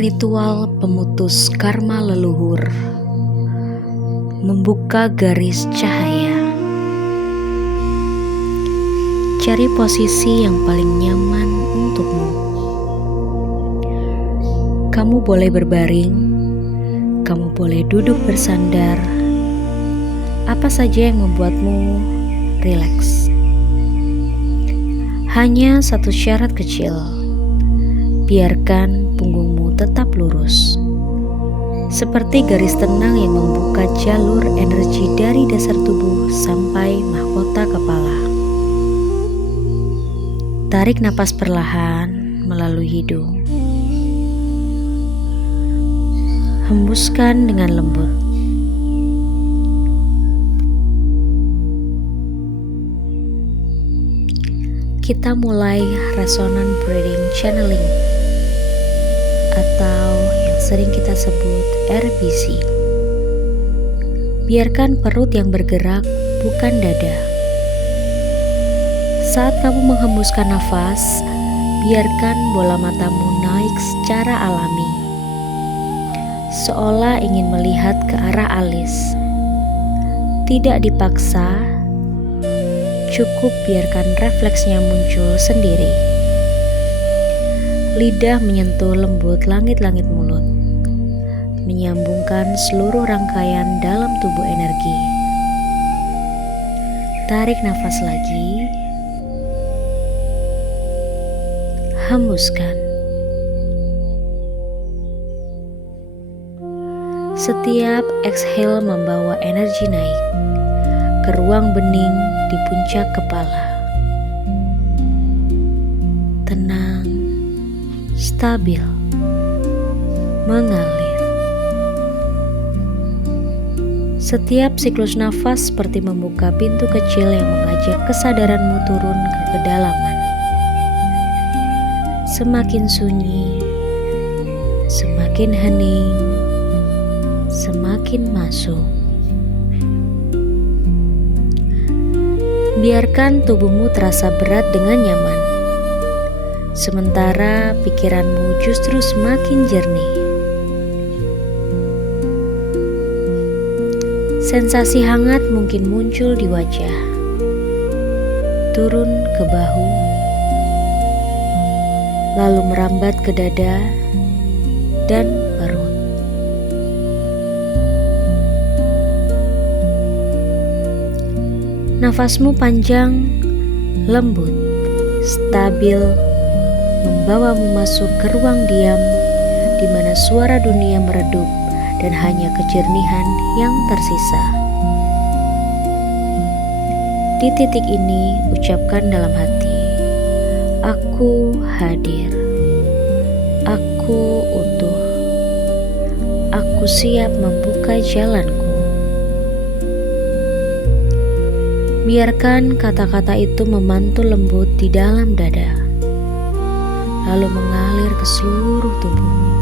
Ritual pemutus karma leluhur, membuka garis cahaya. Cari posisi yang paling nyaman untukmu. Kamu boleh berbaring, kamu boleh duduk bersandar, apa saja yang membuatmu rileks. Hanya satu syarat kecil, biarkan punggungmu tetap lurus, seperti garis tenang yang membuka jalur energi dari dasar tubuh sampai mahkota kepala. Tarik napas perlahan melalui hidung. Hembuskan dengan lembut. Kita mulai resonant breathing channeling atau yang sering kita sebut RBC. Biarkan perut yang bergerak, bukan dada. Saat kamu menghembuskan nafas, biarkan bola matamu naik secara alami, seolah ingin melihat ke arah alis. Tidak dipaksa, cukup biarkan refleksnya muncul sendiri. Lidah menyentuh lembut langit-langit mulut, menyambungkan seluruh rangkaian dalam tubuh energi. Tarik nafas lagi. Hembuskan. Setiap exhale membawa energi naik ke ruang bening di puncak kepala. Tenang, stabil, mengalir. Setiap siklus nafas seperti membuka pintu kecil yang mengajak kesadaranmu turun ke kedalaman. Semakin sunyi, semakin hening, semakin masuk. Biarkan tubuhmu terasa berat dengan nyaman, sementara pikiranmu justru semakin jernih. Sensasi hangat mungkin muncul di wajah, turun ke bahu, lalu merambat ke dada dan perut. Nafasmu panjang, lembut, stabil, membawamu masuk ke ruang diam di mana suara dunia meredup dan hanya kejernihan yang tersisa. Di titik ini, ucapkan dalam hati, aku hadir, aku utuh, aku siap membuka jalanku. Biarkan kata-kata itu memantul lembut di dalam dada, lalu mengalir ke seluruh tubuhmu.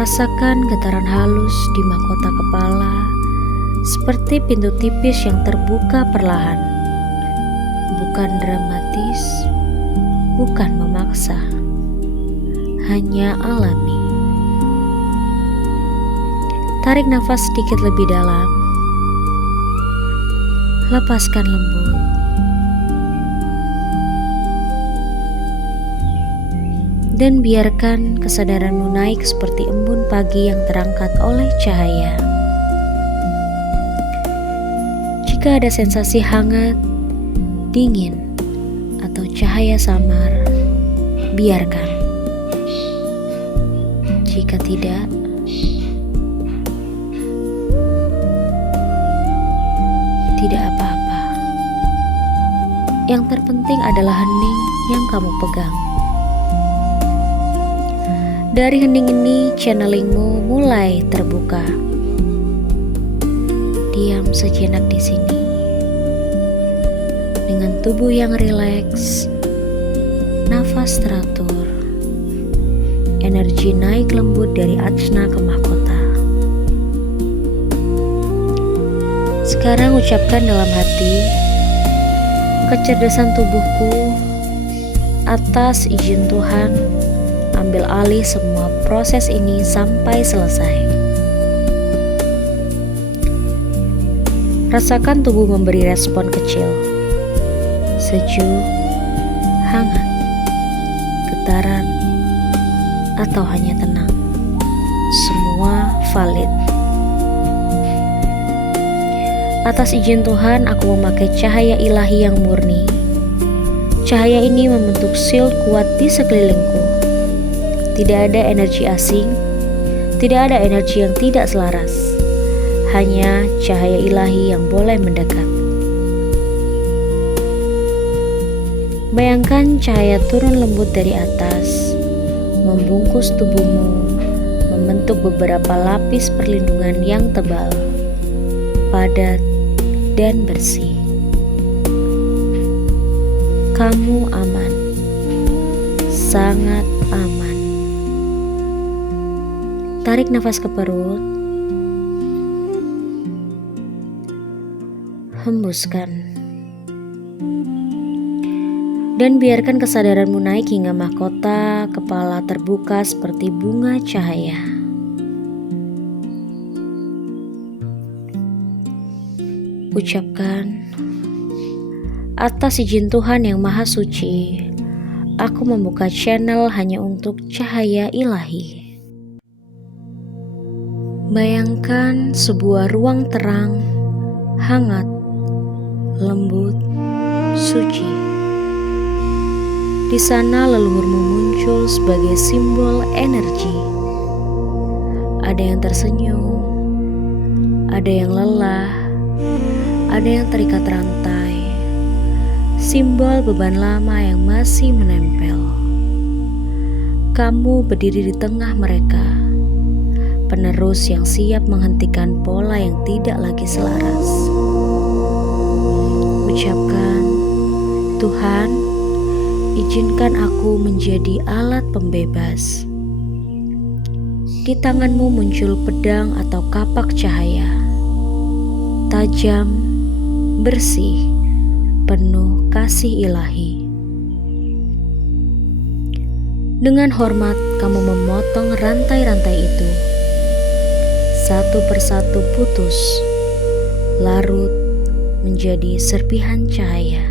Rasakan getaran halus di mahkota kepala, seperti pintu tipis yang terbuka perlahan. Bukan dramatis, bukan memaksa, hanya alami. Tarik nafas sedikit lebih dalam. Lepaskan lembut. Dan biarkan kesadaranmu naik seperti embun pagi yang terangkat oleh cahaya. Jika ada sensasi hangat, dingin, atau cahaya samar, biarkan. Jika tidak, tidak apa-apa. Yang terpenting adalah hening yang kamu pegang. Dari hening ini, channelingmu mulai terbuka. Diam sejenak di sini. Dengan tubuh yang rileks, nafas teratur, energi naik lembut dari ajna ke mahkota. Sekarang ucapkan dalam hati, kecerdasan tubuhku atas izin Tuhan mengambil alih semua proses ini sampai selesai. Rasakan tubuh memberi respon kecil, sejuk, hangat, getaran, atau hanya tenang. Semua valid. Atas izin Tuhan, aku memakai cahaya ilahi yang murni. Cahaya ini membentuk shield kuat di sekelilingku. Tidak ada energi asing, tidak ada energi yang tidak selaras. Hanya cahaya ilahi yang boleh mendekat. Bayangkan cahaya turun lembut dari atas, membungkus tubuhmu, membentuk beberapa lapis perlindungan yang tebal, padat, dan bersih. Kamu aman, sangat aman. Tarik nafas ke perut, hembuskan, dan biarkan kesadaranmu naik hingga mahkota kepala terbuka seperti bunga cahaya. Ucapkan, atas izin Tuhan yang Maha Suci, aku membuka channel hanya untuk cahaya ilahi. Bayangkan sebuah ruang terang, hangat, lembut, suci. Di sana leluhurmu muncul sebagai simbol energi. Ada yang tersenyum, ada yang lelah, ada yang terikat rantai. Simbol beban lama yang masih menempel. Kamu berdiri di tengah mereka, penerus yang siap menghentikan pola yang tidak lagi selaras. Ucapkan, Tuhan, izinkan aku menjadi alat pembebas. Di tanganmu muncul pedang atau kapak cahaya, tajam, bersih, penuh kasih ilahi. Dengan hormat, kamu memotong rantai-rantai itu. Satu persatu putus, larut menjadi serpihan cahaya.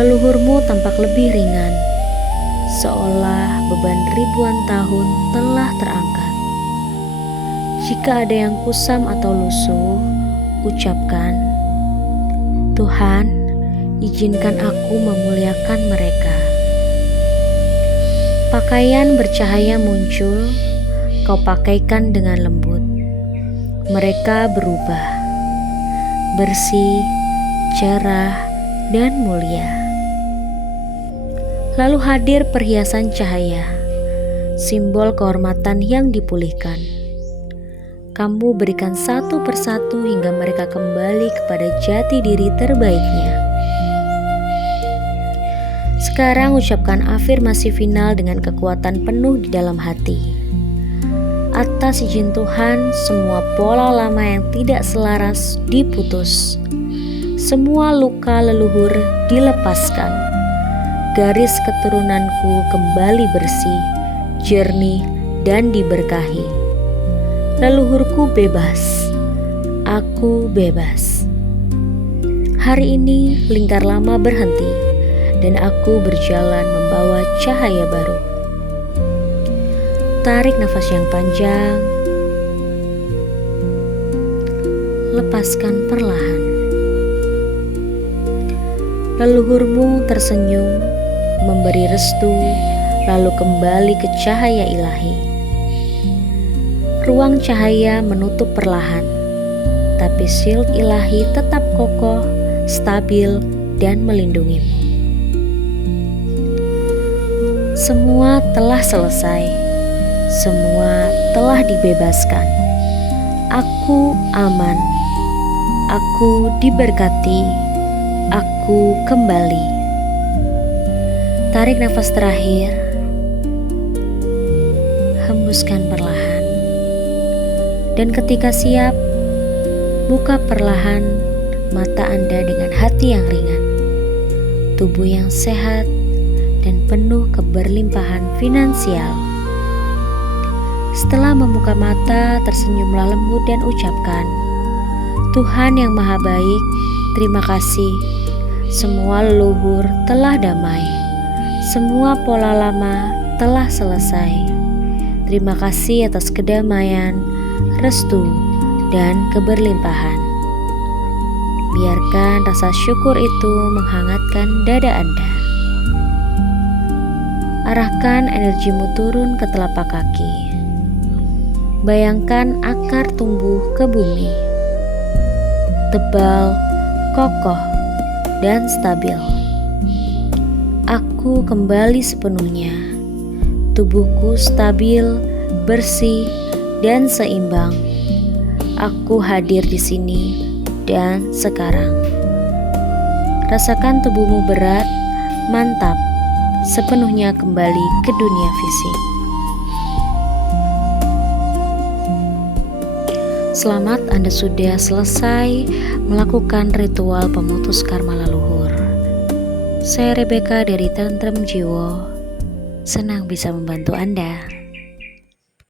Leluhurmu tampak lebih ringan, seolah beban ribuan tahun telah terangkat. Jika ada yang kusam atau lusuh, ucapkan, Tuhan, izinkan aku memuliakan mereka. Pakaian bercahaya muncul, kau pakaikan dengan lembut. Mereka berubah, bersih, cerah, dan mulia. Lalu hadir perhiasan cahaya, simbol kehormatan yang dipulihkan. Kamu berikan satu persatu hingga mereka kembali kepada jati diri terbaiknya. Sekarang ucapkan afirmasi final dengan kekuatan penuh di dalam hati. Atas izin Tuhan, semua pola lama yang tidak selaras diputus. Semua luka leluhur dilepaskan. Garis keturunanku kembali bersih, jernih, dan diberkahi. Leluhurku bebas, aku bebas. Hari ini lingkar lama berhenti dan aku berjalan membawa cahaya baru. Tarik nafas yang panjang, lepaskan perlahan. Leluhurmu tersenyum, memberi restu, lalu kembali ke cahaya ilahi. Ruang cahaya menutup perlahan, tapi shield ilahi tetap kokoh, stabil, dan melindungimu. Semua telah selesai, semua telah dibebaskan. Aku aman, aku diberkati, aku kembali. Tarik nafas terakhir, hembuskan perlahan. Dan ketika siap, buka perlahan mata Anda dengan hati yang ringan, tubuh yang sehat, dan dan penuh keberlimpahan finansial. Setelah membuka mata, tersenyumlah lembut dan ucapkan, Tuhan yang Maha Baik, terima kasih. Semua leluhur telah damai. Semua pola lama telah selesai. Terima kasih atas kedamaian, restu, dan keberlimpahan. Biarkan rasa syukur itu menghangatkan dada Anda. Arahkan energimu turun ke telapak kaki. Bayangkan akar tumbuh ke bumi. Tebal, kokoh, dan stabil. Aku kembali sepenuhnya. Tubuhku stabil, bersih, dan seimbang. Aku hadir di sini dan sekarang. Rasakan tubuhmu berat, mantap, sepenuhnya kembali ke dunia fisik. Selamat, Anda sudah selesai melakukan ritual pemutus karma leluhur. Saya Rebecca dari Tentrem Jiwa. Senang bisa membantu Anda.